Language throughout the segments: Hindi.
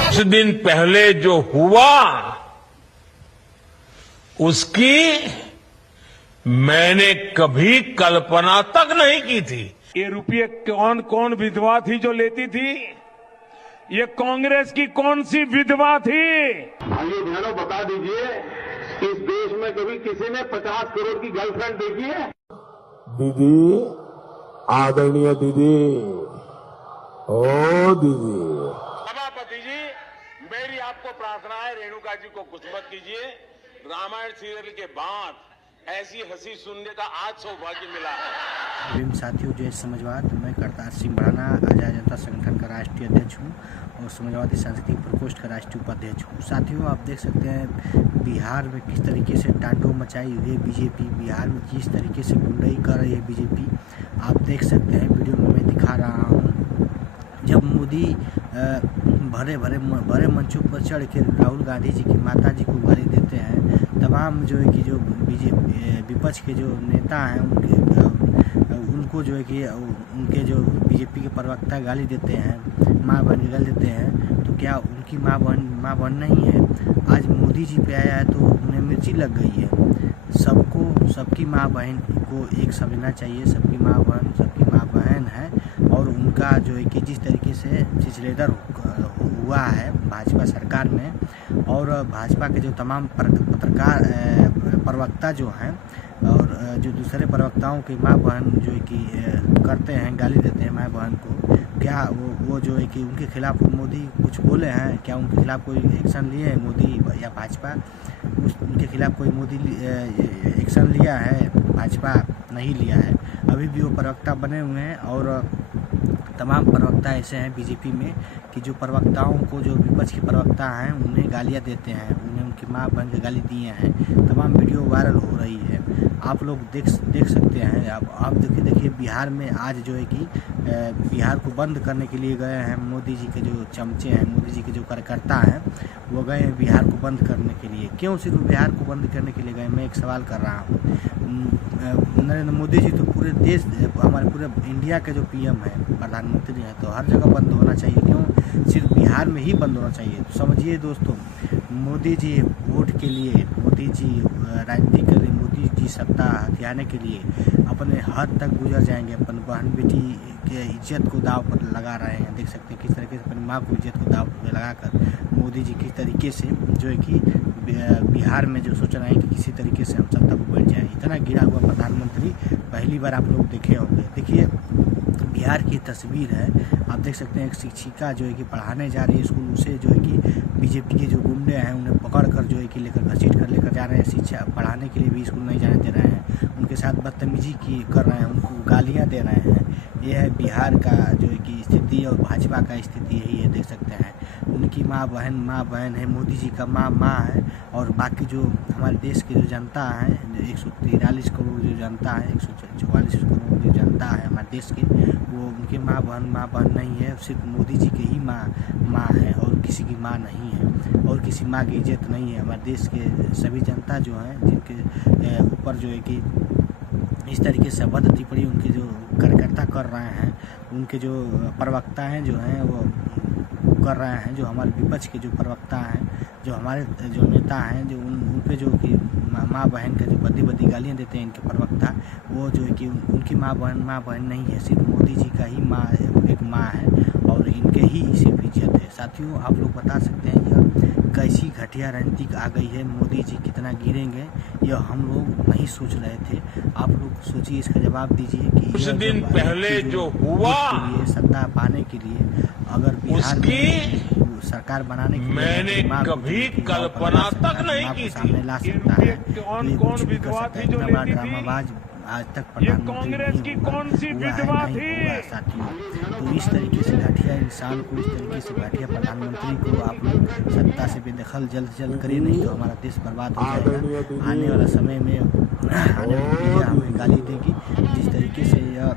कुछ दिन पहले जो हुआ उसकी मैंने कभी कल्पना तक नहीं की थी। ये रुपये कौन कौन विधवा थी जो लेती थी? ये कांग्रेस की कौन सी विधवा थी? भाइयों बहनों बता दीजिए, इस देश में कभी किसी ने 50 करोड़ की गर्लफ्रेंड देखी है? दीदी, आदरणीय दीदी, ओ दीदी। सभापति जी, मेरी आपको प्रार्थना है, रेणुका जी को कुछ मत कीजिए। रामायण सीरियल के बाद ऐसी हंसी सुनने का आज सौभाग्य मिला है। साथियों, जय समाजवाद। मैं करतार सिंह बढ़ाना आजाद जनता संगठन का राष्ट्रीय अध्यक्ष हूं और समाजवादी सांस्कृतिक प्रकोष्ठ का राष्ट्रीय उपाध्यक्ष हूं। साथियों, आप देख सकते हैं बिहार में किस तरीके से टांडव मचाई हुई है बीजेपी, बिहार में किस तरीके से गुंडाई कर रही है बीजेपी। आप देख सकते हैं, वीडियो में मैं दिखा रहा हूँ, जब मोदी बड़े मंचों पर चढ़ के राहुल गांधी जी की माता जी को गाली देते हैं, तमाम जो है कि जो विपक्ष के जो नेता हैं उनको जो है कि उनके जो बीजेपी के प्रवक्ता गाली देते हैं, माँ बहन गाली देते हैं, तो क्या उनकी माँ बहन नहीं है? आज मोदी जी पे आया है तो उन्हें मिर्ची लग गई है। सबकी माँ बहन को एक समझना चाहिए। सबकी माँ बहन है और उनका जो है कि जिस तरीके से चिचलेदर हुआ है भाजपा सरकार में, और भाजपा के जो तमाम प्रवक्ता जो हैं और जो दूसरे प्रवक्ताओं की माँ बहन जो है कि करते हैं, गाली देते हैं माँ बहन को, क्या वो जो है कि उनके खिलाफ मोदी कुछ बोले हैं? क्या उनके खिलाफ कोई एक्शन लिए है मोदी या भाजपा? उनके खिलाफ कोई मोदी एक्शन लिया है? भाजपा नहीं लिया है। अभी भी वो प्रवक्ता बने हुए हैं और तमाम प्रवक्ता ऐसे हैं बीजेपी में कि जो प्रवक्ताओं को, जो विपक्ष के प्रवक्ता हैं, उन्हें गालियां देते हैं, उन्हें उनकी माँ बहन की गाली दिए हैं। तमाम वीडियो वायरल हो रही है, आप लोग देख सकते हैं। आप देखिए बिहार में आज जो है कि बिहार को बंद करने के लिए गए हैं मोदी जी के जो चमचे हैं, मोदी जी के जो कार्यकर्ता हैं, वो गए हैं बिहार को बंद करने के लिए। क्यों सिर्फ बिहार को बंद करने के लिए गए? मैं एक सवाल कर रहा हूँ। नरेंद्र मोदी जी तो पूरे देश, हमारे पूरे इंडिया के जो पीएम है, प्रधानमंत्री हैं, तो हर जगह बंद होना चाहिए। क्यों सिर्फ बिहार में ही बंद होना चाहिए? तो समझिए दोस्तों, मोदी जी वोट के लिए, मोदी जी राजनीति के लिए, मोदी जी सत्ता हथियाने के लिए अपने हद तक गुजर जाएंगे। अपन बहन बेटी के इज्जत को दाव पर लगा रहे हैं। देख सकते हैं किस तरीके से अपनी माँ को इज्जत को दाव पर लगाकर मोदी जी किस तरीके से जो है कि बिहार में जो सोच रहे हैं कि किसी तरीके से हम सत्ता को बैठ जाए। इतना गिरा हुआ प्रधानमंत्री पहली बार आप लोग देखे होंगे। देखिए बिहार की तस्वीर है, आप देख सकते हैं। एक शिक्षिका जो है कि पढ़ाने जा रही है स्कूल, उसे जो है कि बीजेपी के जो गुंडे हैं उन्हें पकड़कर जो है कि घसीट कर लेकर जा रहे हैं। शिक्षा पढ़ाने के लिए भी स्कूल नहीं जाने दे रहे हैं, उनके साथ बदतमीजी कर रहे हैं, उनको गालियां दे रहे हैं। ये है बिहार का जो है कि स्थिति, और भाजपा का स्थिति यही है। देख सकते हैं उनकी माँ बहन है, मोदी जी का माँ है, और बाकी जो हमारे देश की जो जनता है, 143 करोड़ जो जनता है, 144 करोड़ जो जनता है हमारे देश के, वो उनके माँ बहन नहीं है। सिर्फ मोदी जी के ही माँ है और किसी की माँ नहीं है, और किसी माँ की इज्जत नहीं है। हमारे देश के सभी जनता जो हैं, जिनके ऊपर जो है कि इस तरीके से बद टिप्पणी उनके जो कार्यकर्ता कर रहे हैं, उनके जो प्रवक्ता हैं जो हैं वो कर रहे हैं, जो हमारे विपक्ष के जो प्रवक्ता हैं, जो हमारे जो नेता हैं, जो उन पे जो कि माँ बहन का जो बदी गालियाँ देते हैं इनके प्रवक्ता, वो जो है कि उनकी माँ बहन नहीं है। सिर्फ मोदी जी का ही एक माँ है और इनके ही सिर्फ इज्जत है। साथियों, आप लोग बता सकते हैं यह कैसी घटिया रणनीति आ गई है। मोदी जी कितना गिरेंगे यह हम लोग नहीं सोच रहे थे। आप लोग सोचिए, इसका जवाब दीजिए कि कुछ दिन पहले जो हुआ, सत्ता पाने के लिए अगर बिहार में सरकार बनाने के लिए मैंने कभी कल्पना तक नहीं की थी। सामने ला सकता है। कौन विधवा थी जो लेती थी? आज तक ये कांग्रेस की कौन सी विधवा थी? साथियों, तो इस तरीके से घटिया इंसान को, इस तरीके से घटिया प्रधानमंत्री को आप लोग सत्ता से बेदखल जल्द से जल्द करिए, नहीं तो हमारा देश बर्बाद हो जाएगा। आने वाला समय में हमें गाली देगी। जिस तरीके से यह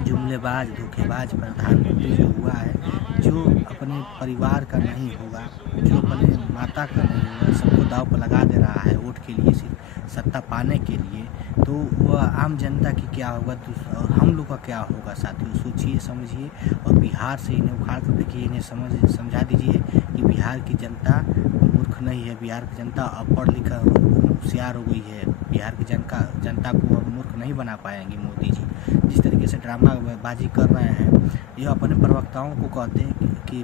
जुमलेबाज, धोखेबाज प्रधानमंत्री जो हुआ है, जो अपने परिवार का नहीं होगा, जो अपने माता का नहीं होगा, सबको दांव पर लगा दे रहा है वोट के लिए, सिर्फ सत्ता पाने के लिए, तो वह आम जनता की क्या होगा और हम लोग का क्या होगा साथियों। सोचिए समझिए और बिहार से इन्हें उखाड़ कर देखिए, इन्हें समझा दीजिए कि बिहार की जनता मूर्ख नहीं है, बिहार की जनता पढ़ लिखा होशियार हो गई है। बिहार की जनता को अब मूर्ख नहीं बना पाएंगे मोदी जी। जिस तरीके से ड्रामाबाजी कर रहे हैं, ये अपने प्रवक्ताओं को कहते हैं कि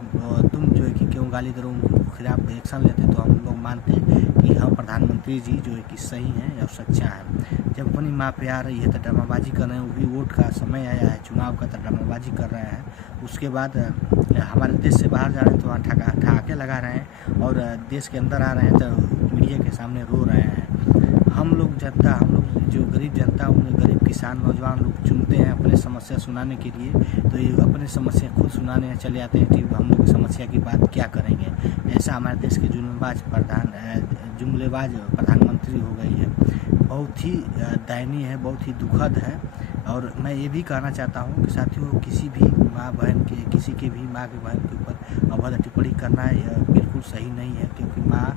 तुम जो है कि क्यों गाली दे रहे हो, उनके खिलाफ एक्शन लेते, तो हम लोग मानते हैं कि हाँ प्रधानमंत्री जी जो है कि सही हैं और सच्चा है। जब अपनी माँ पे आ रही है तो ड्रामाबाजी कर रहे हैं, वो भी वोट का समय आया है चुनाव का, तो ड्रामाबाजी कर रहे हैं। उसके बाद हमारे देश से बाहर जा रहे हैं तो वहाँ ठहाके लगा रहे हैं, और देश के अंदर आ रहे हैं तो मीडिया के सामने रो रहे हैं। हम लोग जो गरीब जनता, उन्हें गरीब किसान नौजवान लोग चुनते हैं अपने समस्या सुनाने के लिए, तो ये अपने समस्या खुद सुनाने चले आते हैं कि हम लोग की समस्या की बात क्या करेंगे। ऐसा हमारे देश के जुमलेबाज प्रधानमंत्री हो गई है। बहुत ही दयनीय है, बहुत ही दुखद है। और मैं ये भी कहना चाहता हूँ कि साथियों, किसी भी माँ बहन के, किसी के भी माँ के बहन के ऊपर अभद्र टिप्पणी करना बिल्कुल सही नहीं है, क्योंकि माँ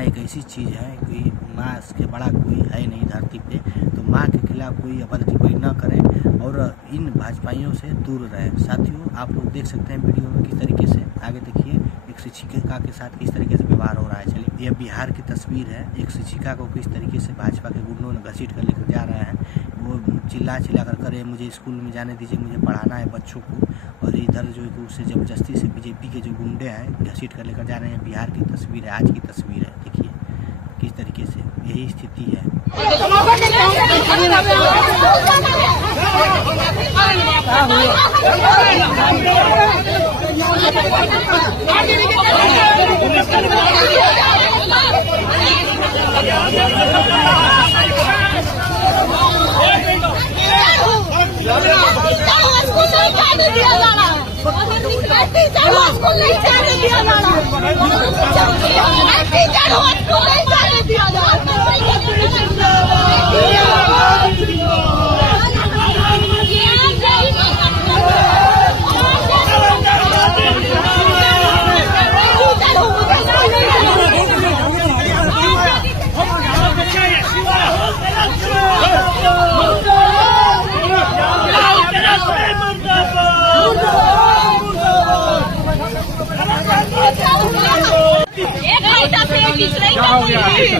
एक ऐसी चीज़ है कि माँ इसके बड़ा कोई है नहीं धरती पे। तो माँ के खिलाफ कोई अभद्र टिप्पणी न करें और इन भाजपाइयों से दूर रहें। साथियों, आप लोग देख सकते हैं वीडियो में किस तरीके से, आगे देखिए, एक शिक्षिका के साथ किस तरीके से व्यवहार हो रहा है। चलिए, यह बिहार की तस्वीर है। एक शिक्षिका को किस तरीके से भाजपा के गुंडों ने घसीट कर लेकर जा रहे हैं। वो चिल्ला कर करे, मुझे स्कूल में जाने दीजिए, मुझे पढ़ाना है बच्चों को। और इधर जो है कि उससे ज़बरदस्ती से बीजेपी के जो गुंडे हैं घसीट कर लेकर जा रहे हैं। बिहार की तस्वीर है, आज की तस्वीर है। देखिए किस तरीके से यही स्थिति है।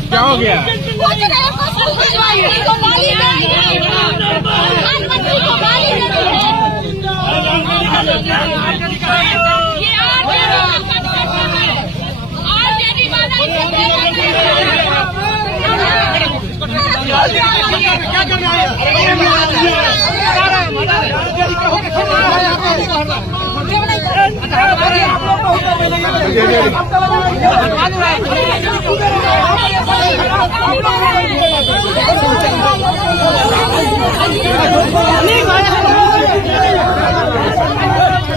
क्या हो गया? क्या करना है?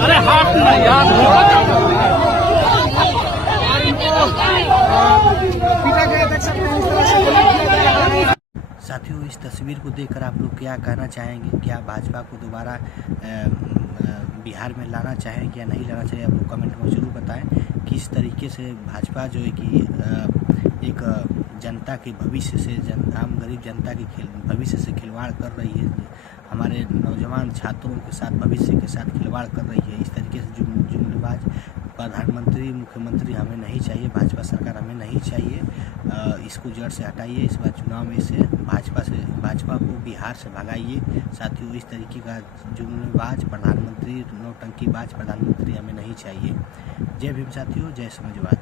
अरे हाथ यार साथियों, इस तस्वीर को देखकर आप लोग क्या कहना चाहेंगे? क्या भाजपा को दोबारा बिहार में लाना चाहें या नहीं लाना चाहिए? आप लोग कमेंट में ज़रूर बताएं। किस तरीके से भाजपा जो है कि एक जनता के भविष्य से, आम गरीब जनता के भविष्य से खिलवाड़ कर रही है, हमारे नौजवान छात्रों के साथ, भविष्य के साथ खिलवाड़ कर रही है। इस तरीके से जुमलेबाज प्रधानमंत्री, मुख्यमंत्री हमें नहीं चाहिए, भाजपा सरकार हमें नहीं चाहिए। इसको जड़ से हटाइए। इस बार चुनाव में से भाजपा को बिहार से भगाइए। साथियों, इस तरीके का जुमलेबाज प्रधानमंत्री, नौटंकीबाज प्रधानमंत्री हमें नहीं चाहिए। जय भीम साथियों, जय समाजवाद।